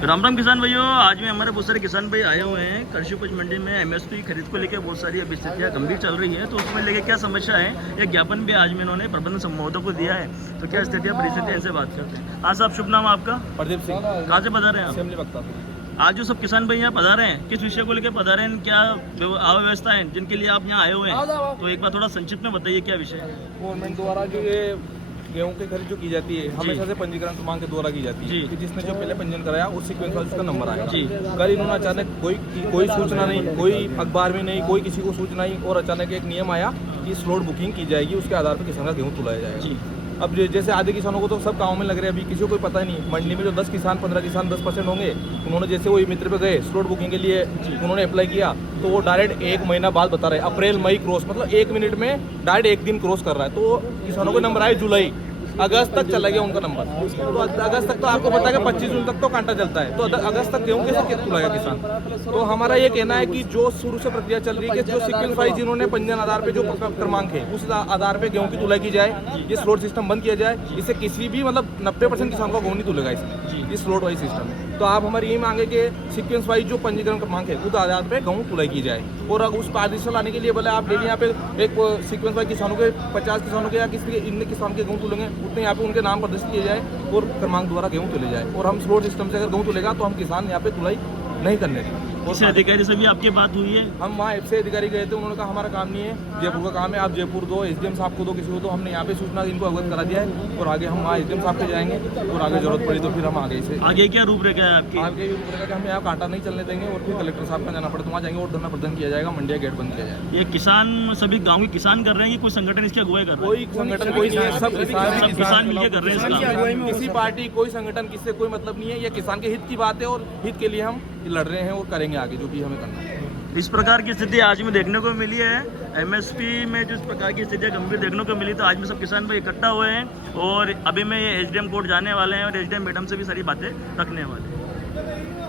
राम राम किसान भाइयों, आज में हमारे बहुत सारे किसान भाई आए हुए हैं। कृषि उपज मंडी में एमएसपी खरीद को लेकर बहुत सारी अभी स्थितियाँ गंभीर चल रही है, तो उसमें लेके क्या समस्या है, एक ज्ञापन भी आज में इन्होंने प्रबंधन संबोधक को दिया है। तो क्या स्थितियाँ परिस्थितियाँ इनसे बात करते हैं। हाँ साहब, शुभ नाम आपका? प्रदीप सिंह। कहाँ से पधारे हैं आप? असेंबली वक्ता। आज जो सब किसान भाई यहाँ पधारे हैं, किस विषय को लेकर पधारे हैं, क्या अव्यवस्था है जिनके लिए आप यहाँ आए हुए हैं? तो एक बार थोड़ा संक्षिप्त में बताइए क्या विषय है। गवर्नमेंट द्वारा जो ये गेहूं की खरीद जो की जाती है हमेशा से पंजीकरण क्रमांक के द्वारा की जाती है कि जिसने जो पहले पंजीकरण कराया उस सीक्वेंस वाइज उसका नंबर आएगा। कल इन्होंने अचानक कोई सूचना नहीं, कोई अखबार में नहीं, कोई किसी को सूचना नहीं, और अचानक एक नियम आया कि स्लॉट बुकिंग की जाएगी, उसके आधार पर किसान का गेहूँ तुलाया जाएगा। अब जैसे आधे किसानों को तो सब गाँव में लग रहे हैं, अभी किसी को कोई पता नहीं। मंडी में जो 10 किसान 15 किसान 10% होंगे, उन्होंने जैसे वो मित्र पे गए स्लॉट बुकिंग के लिए, उन्होंने अप्लाई किया तो वो डायरेक्ट 1 महीना बाद बता रहे अप्रैल मई क्रॉस, मतलब 1 मिनट में डायरेक्ट 1 दिन क्रॉस कर रहा है। तो किसानों को नंबर आए जुलाई अगस्त तक चला गया उनका नंबर। तो अगस्त तक तो आपको पता है 25 जून तक तो कांटा चलता है, तो अगस्त तक गेहूं कैसे तुलाएगा किसान। तो हमारा ये कहना है कि जो शुरू से प्रक्रिया चल रही है कि जो सीक्वेंस वाइज जिन्होंने पंजीयन आधार पे जो क्रमांक है उस आधार पे गेहूं की तुलाई की जाए, ये स्लॉट सिस्टम बंद किया जाए। इससे किसी भी मतलब 90% किसान का गेहूं नहीं तुलेगा इसमें, ये स्लॉट वाइज सिस्टम है। तो आप हमारी ये मांगे कि सीक्वेंस वाइज जो पंजीकरण क्रमांक है उस आधार पे गेहूं तुलाई की जाए, और उस पारदर्शिता लाने के लिए बोले आप डेली यहाँ पे एक सीक्वेंस वाइज किसानों के 50 किसानों के या किसी इतने किसान के गेहूं तुलेंगे, उतने यहाँ पे उनके नाम प्रदर्शित किए जाए और क्रमांक द्वारा गेहूं तुले जाए। और हम स्लॉट सिस्टम से अगर गेहूं तुलेगा तो हम किसान यहाँ पे तुलाई नहीं करने देंगे। किसी अधिकारी से भी आपकी बात हुई है? हम वहाँ एफसी अधिकारी गए थे, उन्होंने कहा हमारा काम नहीं है, जयपुर का काम है, आप जयपुर दो, एसडीएम साहब को दो, किसी को दो। हमने यहाँ पे सूचना इनको अवगत करा दिया है और आगे हम वहाँ एसडीएम साहब पे जाएंगे और आगे जरूरत पड़ी तो फिर हम आगे से आगे क्या रूपरेखा है आपकी? आगे रूपरेखा कि हम यहाँ कांटा नहीं चलने देंगे और फिर कलेक्टर साहब का जाना पड़े तो वहाँ जाएंगे और धरना प्रदर्शन किया जाएगा, मंडिया गेट बंद किया जाएगा। ये किसान सभी गाँव के किसान कर रहे हैं कि कोई संगठन इसकी अगुवाई कर रहा है? कोई संगठन कोई नहीं है, सब किसान मिलकर कर रहे हैं इसका। किसी पार्टी कोई संगठन किससे कोई मतलब नहीं है, ये किसान के हित की बात है और हित के लिए हम लड़ रहे हैं और करेंगे आगे जो भी हमें करना है। इस प्रकार की स्थिति आज में देखने को मिली है। एमएसपी में जिस प्रकार की स्थितियाँ गंभीर देखने को मिली, तो आज में सब किसान भाई इकट्ठा हुए हैं और अभी में ये एसडीएम कोर्ट जाने वाले हैं और एसडीएम मैडम से भी सारी बातें रखने वाले हैं।